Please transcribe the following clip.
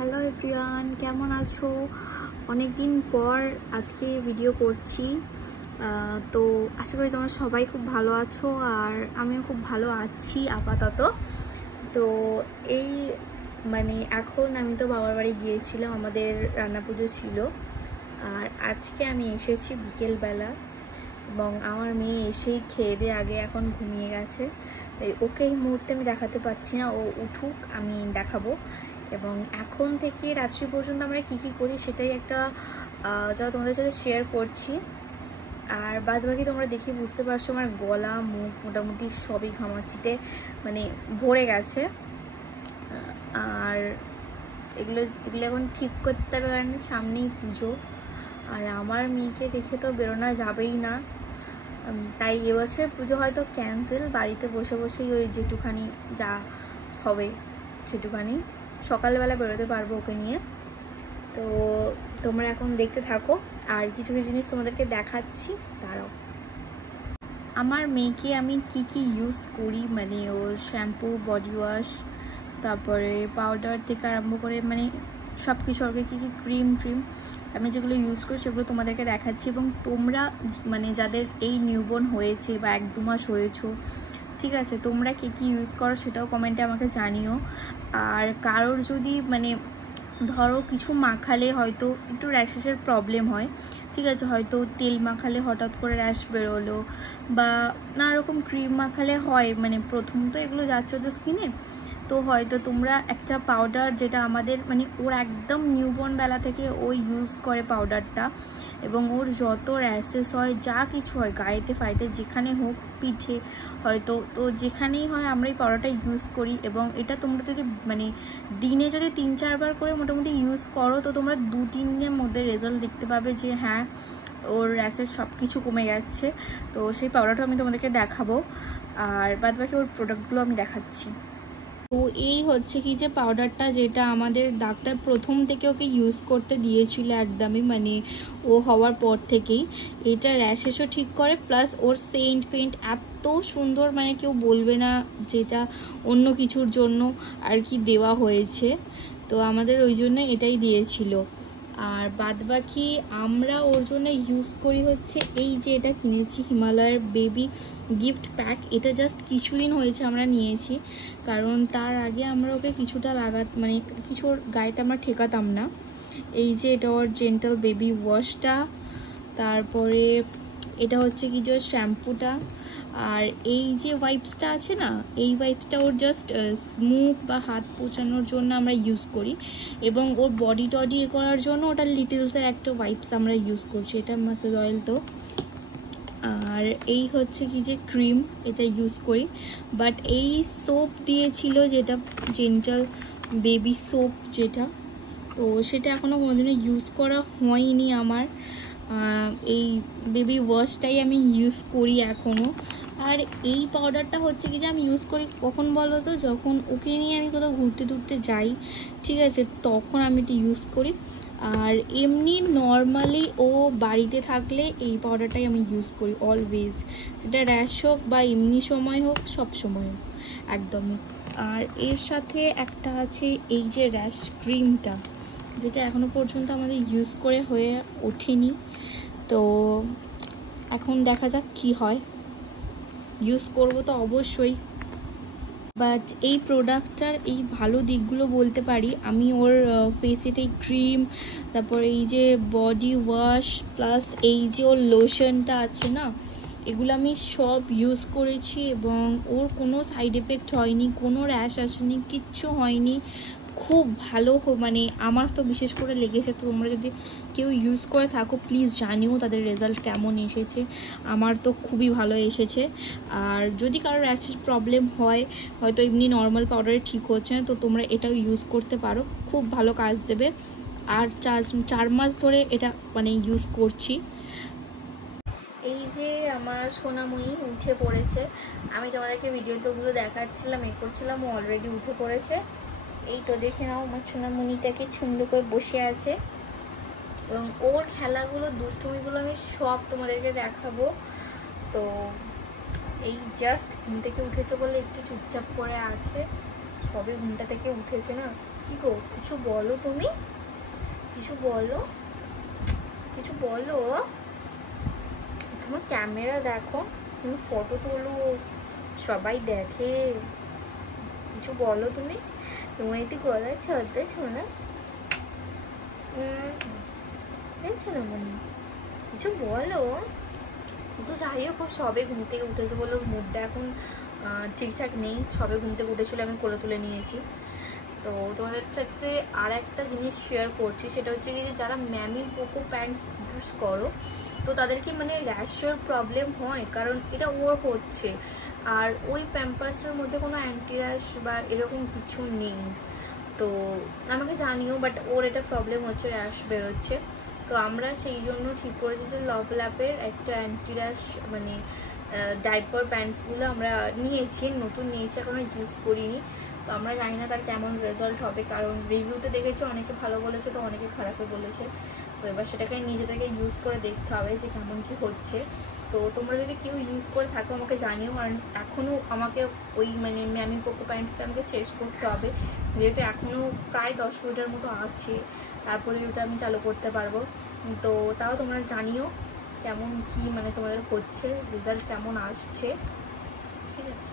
Hello everyone, কেমন আছো? অনেক দিন পর আজকে ভিডিও করছি। তো আশা করি তোমরা সবাই খুব ভালো আছো, আর আমিও খুব ভালো আছি আপাতত। তো এই এখন আমি তো বাবার বাড়ি গিয়েছিলাম, আমাদের রান্না পুজো ছিল, আর আজকে আমি এসেছি বিকেলবেলা, এবং আমার মেয়ে এসেই খেয়ে দিয়ে আগে এখন ঘুমিয়ে গেছে। তাই ওকে এই মুহূর্তে আমি দেখাতে পারছি না, ও উঠুক আমি দেখাবো। এবং এখন থেকে রাত্রি পর্যন্ত আমরা কি কি করি সেটাই একটা যারা তোমাদের সাথে শেয়ার করছি। আর বাদ বাকি তোমরা দেখে বুঝতে পারছো আমার গলা মুখ মোটামুটি সবই ঘামাচিতে ভরে গেছে। আর এগুলো এখন ঠিক করতে হবে, কারণ সামনেই পুজো, আর আমার মেয়েকে রেখে তো বেরোনো যাবেই না। তাই এবছর পুজো হয়তো ক্যান্সেল, বাড়িতে বসে বসেই ওই যেটুখানি যা হবে সেটুখানি সকালবেলা বেরোতে পারবো ওকে নিয়ে। তো তোমরা এখন দেখতে থাকো, আর কিছু কিছু জিনিস তোমাদেরকে দেখাচ্ছি, দাঁড়াও। আমার মেয়েকে আমি কি কি ইউজ করি, ও শ্যাম্পু, বডি ওয়াশ, তারপরে পাউডার থেকে আরম্ভ করে সব কিছু, আর কি কি ক্রিম আমি যেগুলো ইউজ করি সেগুলো তোমাদেরকে দেখাচ্ছি। এবং তোমরা যাদের এই নিউবর্ন হয়েছে বা 1-2 মাস হয়েছো, ঠিক আছে, তোমরা কি কি ইউজ করো সেটাও কমেন্টে আমাকে জানিও। আর কারোর যদি ধরো কিছু মাখালে হয়তো একটু র্যাশেসের প্রবলেম হয়, ঠিক আছে, হয়তো তেল মাখালে হঠাৎ করে র্যাশ বেরোলো, বা নানা রকম ক্রিম মাখালে হয়, প্রথম তো এগুলো যাচ্ছে তো স্কিনে, তো হয়তো তোমরা একটা পাউডার, যেটা আমাদের ওর একদম নিউবর্ন বেলা থেকে ও ইউজ করে পাউডারটা, এবং ওর যত র্যাশেস হয় যা কিছু হয় গায়েতে ফাইতে যেখানে হোক, পিঠে হয়তো, তো যেখানেই হয় আমরা এই পাউডারটা ইউজ করি। এবং এটা তোমরা যদি দিনে যদি 3-4 বার করে মোটামুটি ইউজ করো, তো তোমরা 2-3 দিনের মধ্যে রেজাল্ট দেখতে পাবে যে হ্যাঁ ওর র্যাশেস সব কিছু কমে যাচ্ছে। তো সেই পাউডারটা আমি তোমাদেরকে দেখাবো, আর বাদ বাকি ওর প্রোডাক্টগুলো আমি দেখাচ্ছি। তো এই হচ্ছে কি যে পাউডারটা, যেটা আমাদের ডাক্তার প্রথম থেকে ওকে ইউজ করতে দিয়েছিল একদমই, ও হওয়ার পর থেকেই। এটা র্যাশেসও ঠিক করে, প্লাস ওর সেন্ট এত সুন্দর, কেউ বলবে না যেটা অন্য কিছুর জন্য আর কি দেওয়া হয়েছে। তো আমাদের ওই জন্য এটাই দিয়েছিল। আর বাদ বাকি আমরা ওর জন্য ইউজ করি হচ্ছে এই যে এটা কিনেছি, হিমালয়ের বেবি গিফট প্যাক। এটা জাস্ট কিছুদিন হয়েছে আমরা নিয়েছি, কারণ তার আগে আমরা ওকে কিছুটা কিছু ওর গায়েটা আমরা ঠেকাতাম না। এই যে এটা ওর জেন্টাল বেবি ওয়াশটা, তারপরে এটা হচ্ছে কি যে শ্যাম্পুটা, আর এই যে ওয়াইপসটা আছে না, এই ওয়াইপসটা ওর জাস্ট মুখ বা হাত পোছানোর জন্য আমরা ইউজ করি। এবং ওর বডি টডি করার জন্য ওটা লিটলসের একটা ওয়াইপস আমরা ইউজ করছি, এটা মাসাজ অয়েল। তো আর এই হচ্ছে কি যে ক্রিম, এটা ইউজ করি। বাট এই সোপ দিয়েছিল যেটা জেন্টাল বেবি সোপ, যেটা, তো সেটা এখনও কোনোদিনও ইউজ করা হয়নি আমার। এই বেবি ওয়াশটাই আমি ইউজ করি এখনও। আর এই পাউডারটা হচ্ছে কি যে আমি ইউজ করি কখন বলো তো, যখন ওকে নিয়ে আমি কোথাও ঘুরতে টুরতে যাই, ঠিক আছে, তখন আমি এটা ইউজ করি। আর এমনি নর্মালি ও বাড়িতে থাকলে এই পাউডারটাই আমি ইউজ করি অলওয়েজ, সেটা র্যাশ হোক বা এমনি সময় হোক, সব সময় হোক একদমই। আর এর সাথে একটা আছে এই যে র্যাশ ক্রিমটা, যেটা এখনো পর্যন্ত আমাদের ইউজ করে হয়ে ওঠেনি। তো এখন দেখা যাক কি হয়, ইউজ করব তো অবশ্যই। বাট এই প্রোডাক্টটার এই ভালো দিকগুলো বলতে পারি আমি, ওর ফেসের এই ক্রিম, তারপর এই যে বডি ওয়াশ, প্লাস এই যে ওর লোশনটা আছে না, এগুলো আমি সব ইউজ করেছি, এবং ওর কোনো সাইড এফেক্ট হয়নি, কোনো র্যাশ আসেনি, কিচ্ছু হয়নি, খুব ভালো। আমার তো বিশেষ করে লেগেছে। তো তোমরা যদি কেউ ইউজ করে থাকো প্লিজ জানিও তাদের রেজাল্ট কেমন এসেছে। আমার তো খুবই ভালো এসেছে। আর যদি কারোর র্যাশের প্রবলেম হয়, হয়তো এমনি নর্মাল পাউডারে ঠিক হচ্ছে না, তো তোমরা এটাও ইউজ করতে পারো, খুব ভালো কাজ দেবে। আর 4 মাস ধরে এটা ইউজ করছি। এই যে আমার সোনামণি উঠে পড়েছে, আমি তোমাদেরকে ভিডিওতে ওগুলো দেখাচ্ছিলাম, করছিলাম, ও অলরেডি উঠে পড়েছে। এই তো দেখে নাও, আমার সোনামণিটাকে সুন্দর করে বসে আছে, এবং ওর খেলাগুলো, দুষ্টুমিগুলো আমি সব তোমাদেরকে দেখাবো। তো এই জাস্ট ঘুম থেকে উঠেছে বলে একটু চুপচাপ করে আছে, সবে ঘুমটা থেকে উঠেছে না, কি গো, কিছু বলো, তুমি কিছু বলো, কিছু বলো। তোমার ক্যামেরা দেখো, তুমি ফটো তোলো, সবাই দেখে, কিছু বলো তুমি। তোমার একটু গলা ছড়তেছো না, দেখছো না মনে, কিছু বলো। তো যাই হোক, সবে ঘুম থেকে উঠেছে বলে মুডটা এখন ঠিকঠাক নেই। সবে ঘুম থেকে উঠেছিল, আমি কোলে তুলে নিয়েছি। তো তোমাদের সাথে আর একটা জিনিস শেয়ার করছি, সেটা হচ্ছে কি, যারা ম্যামি পোকো প্যান্টস ইউজ করো তো তাদের কি মানে র্যাশের প্রবলেম হয়, কারণ এটা ওর হচ্ছে। আর ওই প্যাম্পাসের মধ্যে কোনো অ্যান্টি র্যাশ বা এরকম কিছু নেই। তো আমাকে জানিও, বাট ওর এটা প্রবলেম হচ্ছে, র্যাশ বেরোচ্ছে। তো আমরা সেই জন্য ঠিক করেছি যে লাভল্যাপের একটা অ্যান্টি র্যাশ মানে ডাইপার প্যান্টসগুলো আমরা নিয়েছি, নতুন নিয়েছি, এখনো ইউজ করিনি। তো আমরা জানি না তার কেমন রেজাল্ট হবে, কারণ রিভিউতে দেখেছি অনেকে ভালো বলেছে, তো অনেকে খারাপও বলেছে। তো এবার সেটাকে নিজেদেরকে ইউজ করে দেখতে হবে যে কেমন কি হচ্ছে। তো তোমরা যদি কেউ ইউজ করে থাকো আমাকে জানিও, কারণ এখনও আমাকে ওই মানে ম্যামি পোকো প্যান্টসটা আমাকে চেঞ্জ করতে হবে, যেহেতু এখনও প্রায় 10 মিনিটের মতো আছে, তারপরে ওটা আমি চালু করতে পারবো। তো তাও তোমরা জানিও কেমন কি মানে তোমাদের হচ্ছে, রেজাল্ট কেমন আসছে, ঠিক আছে।